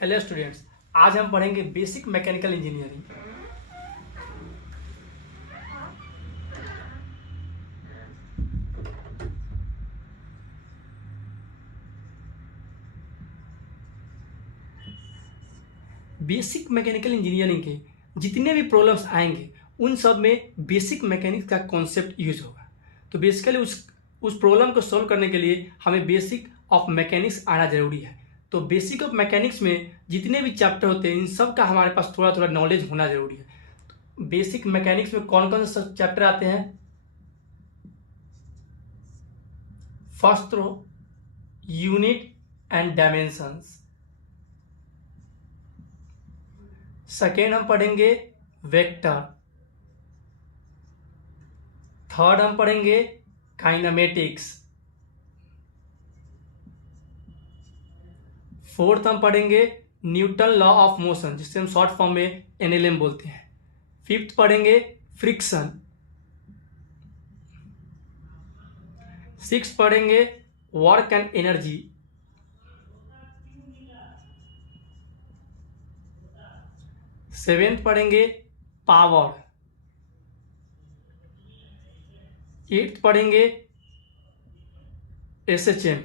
Hello students, आज हम पढ़ेंगे basic mechanical engineering. Basic mechanical engineering के जितने भी प्रॉब्लम्स आएंगे उन सब में बेसिक मैकेनिक्स का कॉन्सेप्ट यूज होगा। तो बेसिकली उस प्रॉब्लम को सॉल्व करने के लिए हमें बेसिक ऑफ मैकेनिक्स आना जरूरी है। तो बेसिक ऑफ मैकेनिक्स में जितने भी चैप्टर होते हैं इन सब का हमारे पास थोड़ा थोड़ा नॉलेज होना जरूरी है। तो बेसिक मैकेनिक्स में कौन कौन से चैप्टर आते हैं? First unit and dimensions. Second हम पढ़ेंगे वेक्टर। थर्ड हम पढ़ेंगे काइनेमेटिक्स। फोर्थ हम पढ़ेंगे न्यूटन लॉ ऑफ मोशन, जिससे हम शॉर्ट फॉर्म में एनएलएम बोलते हैं। फिफ्थ पढ़ेंगे फ्रिक्शन। सिक्स पढ़ेंगे वर्क एंड एनर्जी। सेवेंथ पढ़ेंगे पावर। एट्थ पढ़ेंगे एसएचएम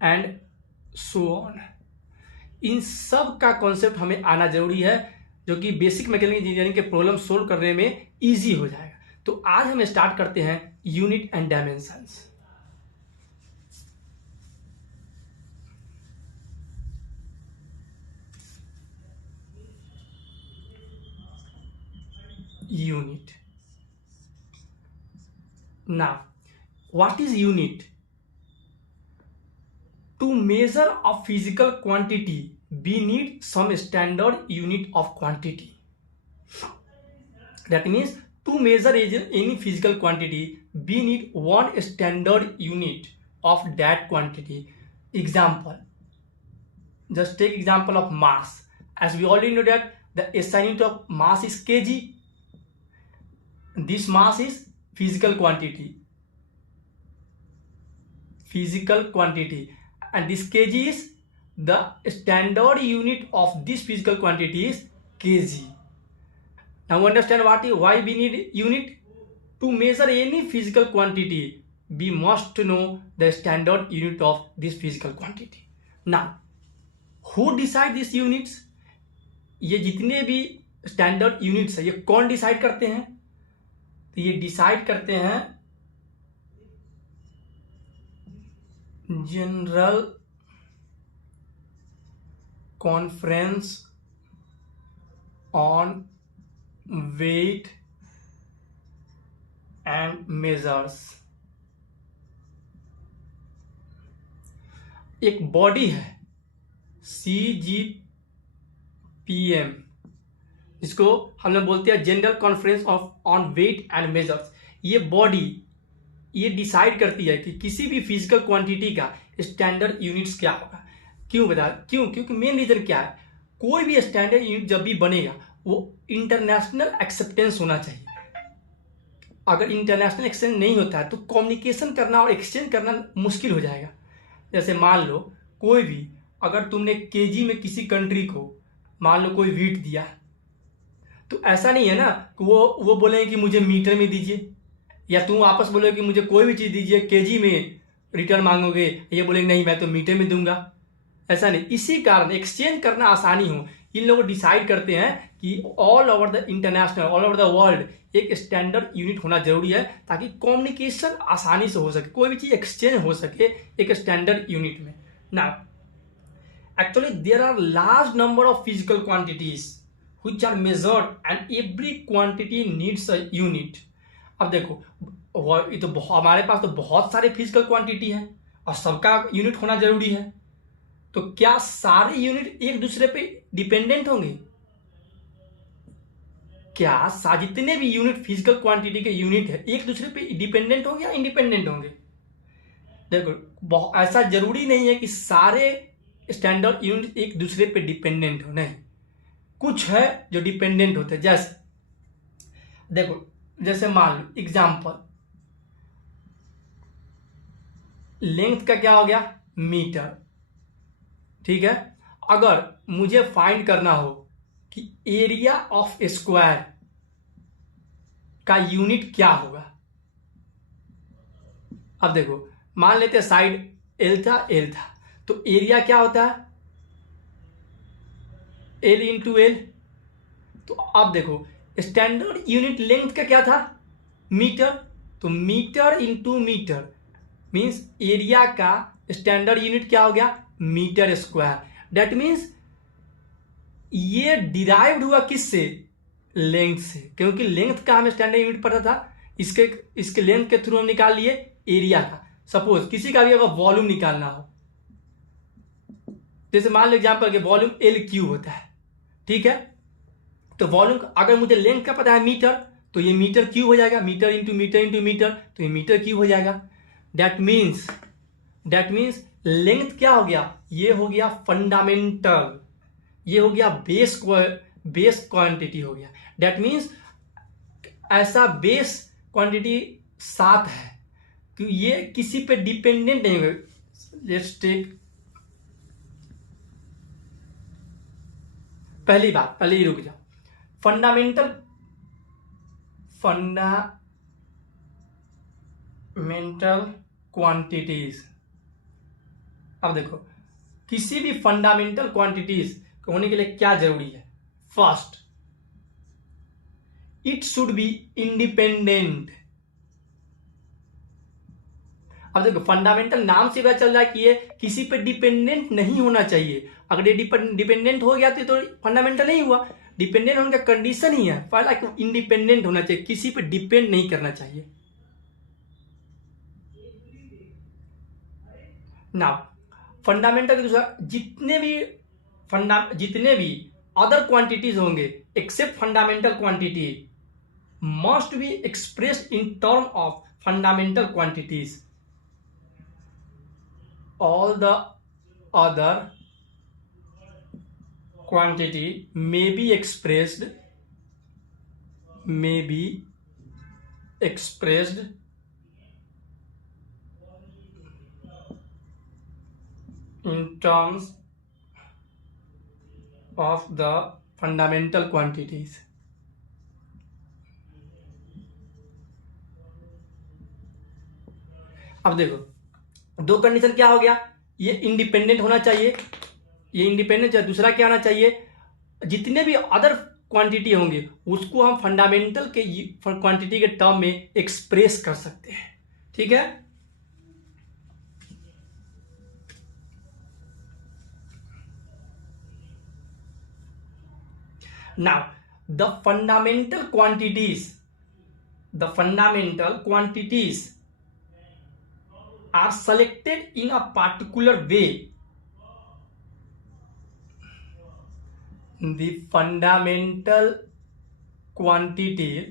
एंड सो ऑन। इन सब का कॉन्सेप्ट हमें आना जरूरी है, जो कि बेसिक मैकेनिकल इंजीनियरिंग के प्रॉब्लम सोल्व करने में इजी हो जाएगा। तो आज हम स्टार्ट करते हैं unit and dimensions. Unit. Now, what is unit? To measure a physical quantity, we need some standard unit of quantity. That means to measure any physical quantity, we need one standard unit of that quantity. Example, just take example of mass. As we already know that the SI unit of mass is kg. This mass is physical quantity, and this kg is the standard unit of this physical quantity is kg. Now understand why we need unit. To measure any physical quantity, we must know the standard unit of this physical quantity. Now, who decide these units? ये जितने भी standard units है, ये कौन decide करते हैं? तो ये डिसाइड करते हैं general conference on weight and measures. एक बॉडी है CGPM, जिसको हम लोग बोलते हैं general conference on weight and measures. ये बॉडी ये डिसाइड करती है कि किसी भी फिजिकल क्वांटिटी का स्टैंडर्ड यूनिट्स क्या होगा। क्योंकि मेन रीजन क्या है, कोई भी स्टैंडर्ड यूनिट जब भी बनेगा वो इंटरनेशनल एक्सेप्टेंस होना चाहिए। अगर इंटरनेशनल एक्सचेंज नहीं होता है तो कम्युनिकेशन करना और एक्सचेंज करना मुश्किल हो जाएगा। जैसे मान लो कोई भी, अगर तुमने केजी में किसी कंट्री को मान लो कोई वीट दिया, तो ऐसा नहीं है ना कि वो बोलेंगे कि मुझे मीटर में दीजिए, या तुम वापस बोलोगे कि मुझे कोई भी चीज़ दीजिए केजी में रिटर्न मांगोगे, ये बोलेंगे नहीं मैं तो मीटर में दूंगा। ऐसा नहीं। इसी कारण एक्सचेंज करना आसानी हो, इन लोग डिसाइड करते हैं कि all over the international, all over the world एक स्टैंडर्ड यूनिट होना जरूरी है, ताकि कम्युनिकेशन आसानी से हो सके, कोई भी चीज़ एक्सचेंज हो सके एक स्टैंडर्ड यूनिट में ना। Actually there are large number of physical quantities which are measured and every quantity needs a unit. अब देखो ये तो हमारे पास तो बहुत सारे फिजिकल क्वांटिटी है और सबका यूनिट होना जरूरी है। तो क्या सारे यूनिट एक दूसरे पे डिपेंडेंट होंगे? क्या जितने भी यूनिट फिजिकल क्वांटिटी के यूनिट है एक दूसरे पे डिपेंडेंट होंगे या इंडिपेंडेंट होंगे? देखो ऐसा जरूरी नहीं है कि सारे स्टैंडर्ड यूनिट एक दूसरे पे डिपेंडेंट हो, नहीं, कुछ है जो डिपेंडेंट होते हैं। जैसे देखो, जैसे मान लो एग्जांपल, लेंथ का क्या हो गया मीटर, ठीक है, अगर मुझे फाइंड करना हो कि एरिया ऑफ स्क्वायर का यूनिट क्या होगा, अब देखो मान लेते हैं साइड एल था, तो एरिया क्या होता है, एल इंटू एल। तो अब देखो स्टैंडर्ड यूनिट लेंथ का क्या था, मीटर, तो metre into metre means area का स्टैंडर्ड यूनिट क्या हो गया, मीटर स्क्वायर। दैट मीन्स ये डिराइव्ड हुआ किससे, लेंथ से, क्योंकि लेंथ का हमें स्टैंडर्ड यूनिट पता था, इसके लेंथ के थ्रू हम निकाल लिए एरिया का। सपोज किसी का भी अगर वॉल्यूम निकालना हो, जैसे मान लो एग्जांपल के वॉल्यूम एल क्यूब होता है, ठीक है, तो वॉल्यूम अगर मुझे लेंथ का पता है मीटर, तो ये मीटर क्यूब हो जाएगा, metre into metre into metre, तो ये मीटर क्यूब हो जाएगा। दैट मीन्स लेंथ क्या हो गया, ये हो गया फंडामेंटल, ये हो गया बेस क्वांटिटी हो गया। दैट मीन्स ऐसा बेस क्वांटिटी 7 है कि ये किसी पे डिपेंडेंट नहीं है। लेट्स टेक पहली बात, पहले ही रुक जाओ, फंडामेंटल क्वांटिटीज। अब देखो किसी भी फंडामेंटल क्वांटिटीज होने के लिए क्या जरूरी है, first it should be independent. अब देखो फंडामेंटल नाम से पता चल रहा है कि ये किसी पे डिपेंडेंट नहीं होना चाहिए। अगर ये डिपेंडेंट हो गया तो फंडामेंटल नहीं हुआ, डिपेंडेंट होने का कंडीशन ही है पहला कि इंडिपेंडेंट होना चाहिए, किसी पे डिपेंड नहीं करना चाहिए। नाउ फंडामेंटल के दूसरा, जितने भी अदर क्वांटिटीज होंगे except fundamental quantity must be expressed in term of fundamental quantities. All the other quantity may be expressed in terms of the fundamental quantities. अब देखो दो कंडीशन क्या हो गया, ये इंडिपेंडेंट होना चाहिए, ये इंडिपेंडेंट है, दूसरा क्या होना चाहिए, जितने भी अदर क्वांटिटी होंगे उसको हम फंडामेंटल के क्वांटिटी के टर्म में एक्सप्रेस कर सकते हैं। ठीक है, now the fundamental quantities are selected in a particular way. The fundamental quantities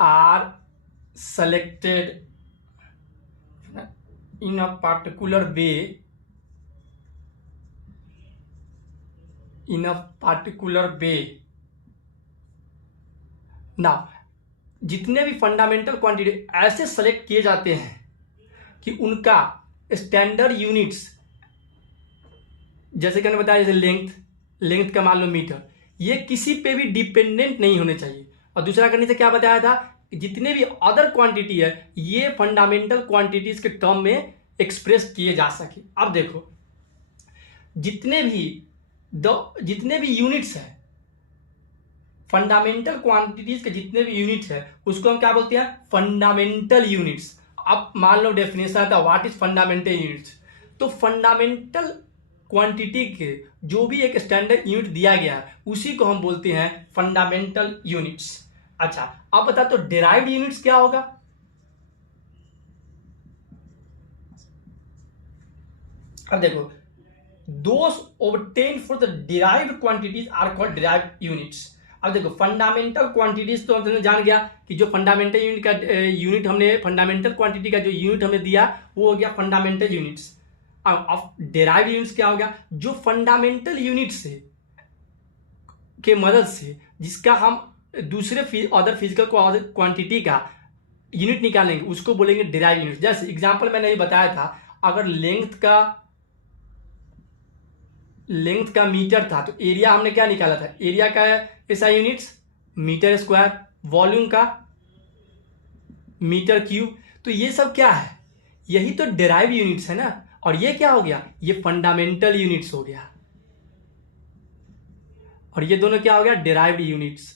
are selected in a particular way, now जितने भी फंडामेंटल क्वांटिटी ऐसे सेलेक्ट किए जाते हैं कि उनका स्टैंडर्ड यूनिट्स, जैसे कि मैंने बताया, जैसे लेंथ का मान लो मीटर, ये किसी पे भी डिपेंडेंट नहीं होने चाहिए। और दूसरा करने से क्या बताया था, जितने भी अदर क्वांटिटी है ये फंडामेंटल क्वांटिटीज के टर्म में एक्सप्रेस किए जा सके। अब देखो जितने भी यूनिट्स है, फंडामेंटल क्वांटिटीज के जितने भी यूनिट्स है उसको हम क्या बोलते हैं, फंडामेंटल यूनिट्स। अब मान लो डेफिनेशन आता है व्हाट इज फंडामेंटल यूनिट्स, तो फंडामेंटल क्वांटिटी के जो भी एक स्टैंडर्ड यूनिट दिया गया है उसी को हम बोलते हैं फंडामेंटल यूनिट्स। अच्छा अब बता तो डिराइव्ड यूनिट्स क्या होगा, अब देखो those obtained for the derived quantities are called derived units। अब देखो फंडामेंटल क्वांटिटीज तो हमने जान गया कि जो फंडामेंटल यूनिट का फंडामेंटल क्वांटिटी का जो यूनिट हमें दिया वो हो गया फंडामेंटल यूनिट्स। अब डेराइव्ड यूनिट्स क्या हो गया, जो फंडामेंटल यूनिट्स के मदद से जिसका हम दूसरे अदर फिजिकल क्वांटिटी का यूनिट निकालेंगे उसको बोलेंगे डिराइव यूनिट। जैसे एग्जांपल मैंने ये बताया था, अगर लेंथ का मीटर था तो एरिया हमने क्या निकाला था, एरिया का ऐसा यूनिट्स मीटर स्क्वायर, वॉल्यूम का मीटर क्यूब। तो ये सब क्या है, यही तो डिराइव यूनिट्स है ना। और ये क्या हो गया, ये फंडामेंटल यूनिट्स हो गया, और ये दोनों क्या हो गया, डिराइव्ड यूनिट्स।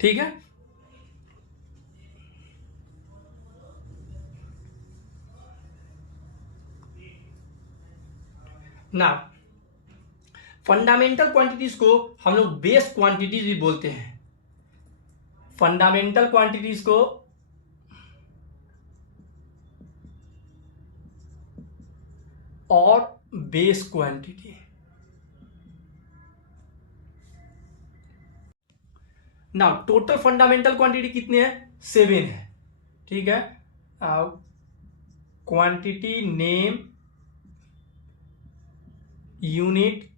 ठीक है। ना फंडामेंटल क्वांटिटीज को हम लोग बेस क्वांटिटीज भी बोलते हैं। फंडामेंटल क्वांटिटीज को और बेस क्वांटिटी। ना टोटल फंडामेंटल क्वांटिटी कितने हैं, 7 है। ठीक है। Quantity name unit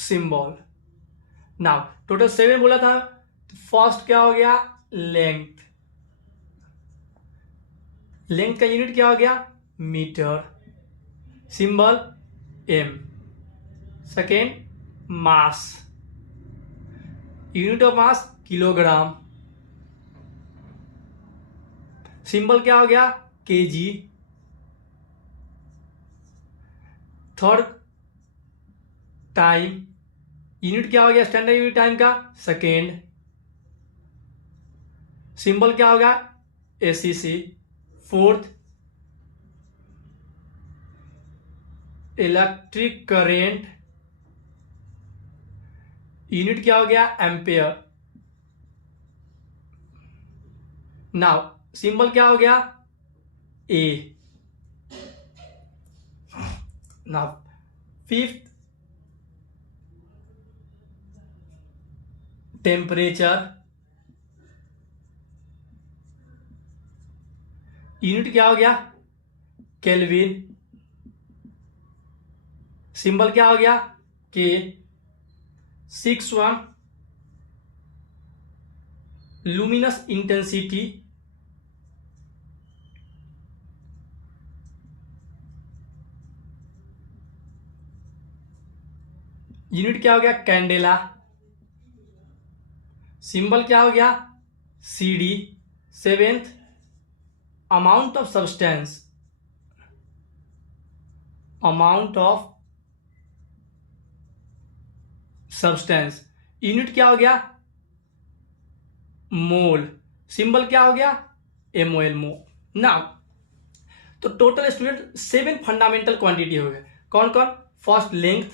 symbol. Now total 7 बोला था। फर्स्ट क्या हो गया, लेंथ। लेंथ का यूनिट क्या हो गया, metre. Symbol M. Second mass, unit of mass kilogram. Symbol क्या हो गया, केजी। थर्ड टाइम, यूनिट क्या हो गया स्टैंडर्ड यूनिट टाइम का, सेकेंड। सिंबल क्या होगा, ACC. Fourth electric current, unit क्या हो गया, एम्पेयर। नाउ सिंबल क्या हो गया, ए। नाउ फिफ्थ टेम्परेचर, यूनिट क्या हो गया, केल्विन। सिंबल क्या हो गया, के। 6 लुमिनस इंटेंसिटी, यूनिट क्या हो गया, कैंडेला। सिंबल क्या हो गया, CD. Seventh amount of substance, amount of substance, unit क्या हो गया, मोल। सिंबल क्या हो गया, एमओएल, मो। नाउ तो टोटल स्टूडेंट 7 फंडामेंटल क्वांटिटी हो गए। कौन कौन, फर्स्ट लेंथ,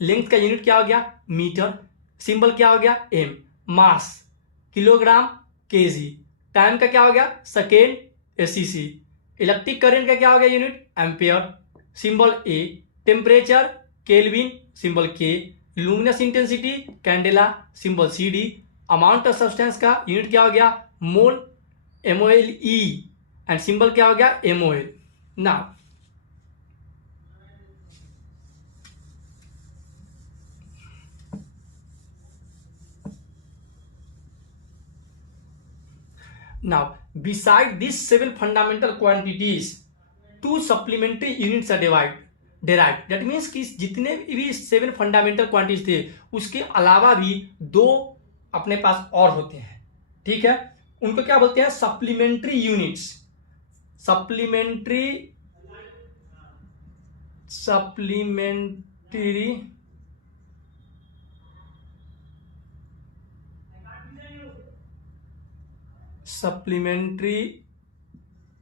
लेंथ का यूनिट क्या हो गया, मीटर। सिंबल क्या हो गया, एम। मास किलोग्राम, केजी। टाइम का क्या हो गया, सेकेंड, एसीसी। इलेक्ट्रिक करंट का क्या हो गया unit, ampere. Symbol A. Temperature kelvin, symbol K. Luminous intensity candela, symbol C D. Amount of substance का यूनिट क्या हो गया, mole, MOL E. And symbol क्या हो गया, MOL. Now beside these 7 fundamental quantities, 2 supplementary units are derived. That means कि जितने भी 7 फंडामेंटल क्वांटिटीज थे उसके अलावा भी 2 अपने पास और होते हैं। ठीक है, उनको क्या बोलते हैं, supplementary units. Supplementary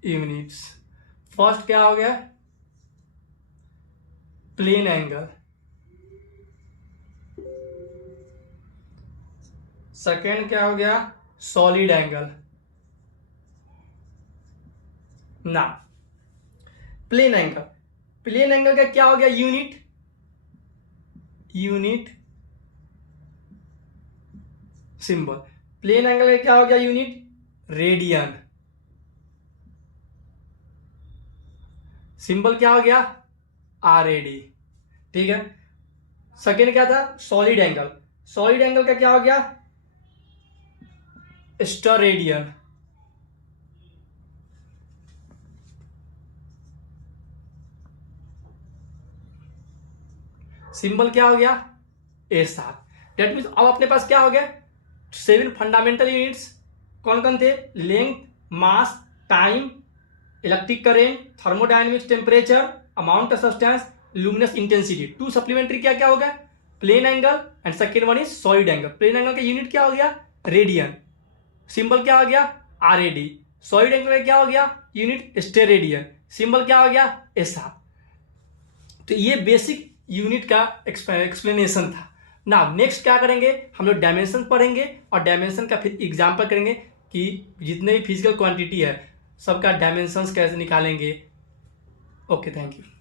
units. First क्या हो गया, प्लेन एंगल। सेकेंड क्या हो गया, सॉलिड एंगल। ना प्लेन एंगल, प्लेन एंगल का क्या हो गया, यूनिट सिंबल। प्लेन एंगल का क्या हो गया, यूनिट रेडियन। सिंबल क्या हो गया, आर ए डी। ठीक है। सेकेंड क्या था, सॉलिड एंगल। सॉलिड एंगल का क्या हो गया, स्टेरेडियन। सिंबल क्या हो गया, SR। डेट मीन्स अब अपने पास क्या हो गया, 7 फंडामेंटल यूनिट्स कौन कौन थे, length, mass, time, electric current, thermodynamics, temperature, amount of substance, luminous intensity. 2 supplementary क्या क्या हो गया, plane angle and second one is solid angle. Plane angle का यूनिट क्या हो गया, रेडियन। सिंबल क्या हो गया, RAD। सॉलिड एंगल का क्या हो गया, यूनिट स्टेरेडियन। सिंबल क्या हो गया, SR। तो ये बेसिक यूनिट का एक्सप्लेनेशन था। ना नेक्स्ट क्या करेंगे, हम लोग डायमेंशन पढ़ेंगे और डायमेंशन का फिर एग्जाम्पल करेंगे कि जितने भी फिजिकल क्वांटिटी है सबका डायमेंशंस कैसे निकालेंगे। Okay, thank you.